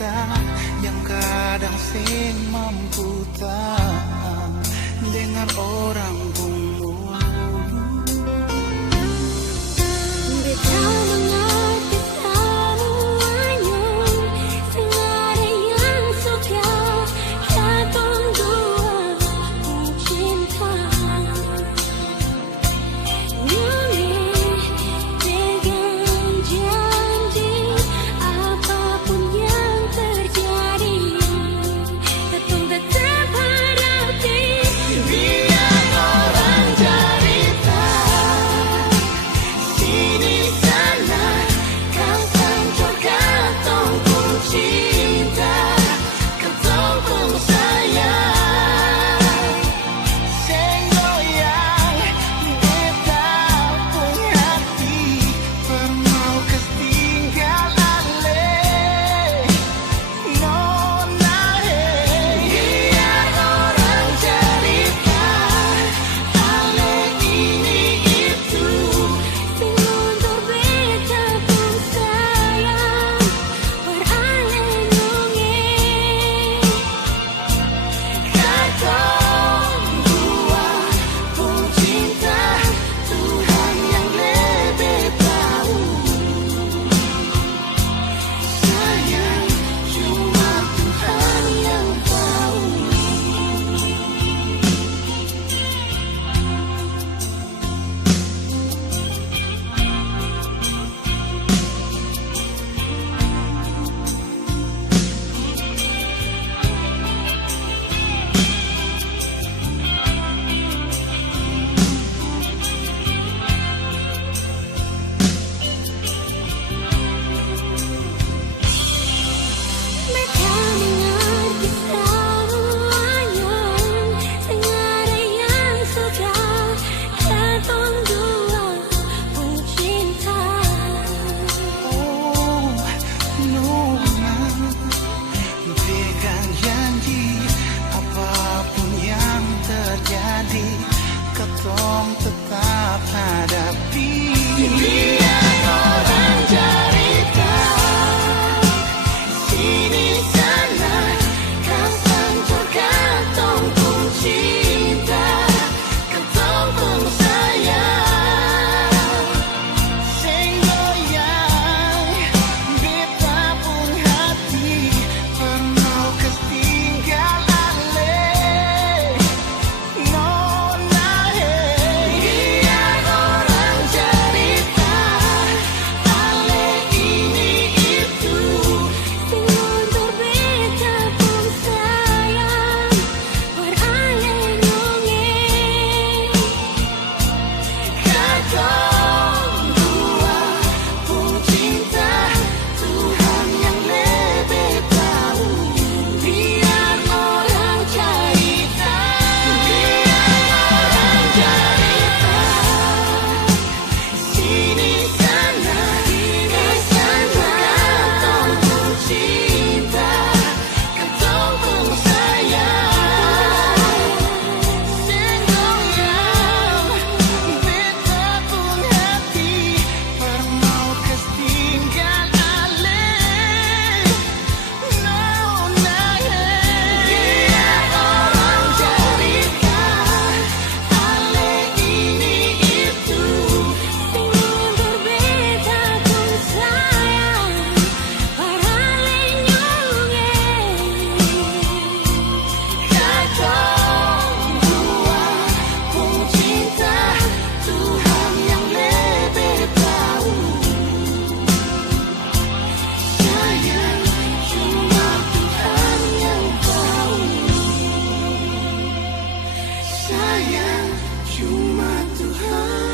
kita yang kadang sing mampu tahan dengar orang bumbu. Beta mengerti semuanya, sengaja yang suka katong dua cinta. Nyonge pegang janji, apapun yang terjadi, katong tetap hadapi. Biar orang cerita sini sana, kau hancur katong pun cinta, katong pun sayang. Sing goyang beta pun hati, pernah ketinggalan nona hey. Biar orang cerita ale ini itu, sing untuk beta pun sayang, berale nyonge. Katong dua pun cinta, Tuhan yang lebih tahu. Sayang, cuma Tuhan yang tahu. Beta mengerti semuanya, sengaja yang suka katong dua pun cinta. Oh, nona, pegang janji, apapun yang terjadi, katong tetap hadapi. Biar orang cerita sini sana, kau hancur katong pun cinta, katong pun sayang. Sing goyang beta pun hati, pernah ketinggalan nona hey. Biar orang cerita ale ini itu, sing untuk beta pun sayang, berale nyonge. Katong dua pun cinta, Tuhan yang lebih tahu. Biar orang cerita, sini sana, katong pun cinta, katong pun sayang. Sing goyang beta pun hati, pernah ketinggalan nona hey. Biar orang cerita ale ini itu, sing untuk beta pun sayang, berale nyonge. Katong dua pun cinta, Tuhan yang lebih tahu. Sayang, cuma Tuhan yang tahu. Sayang, cuma Tuhan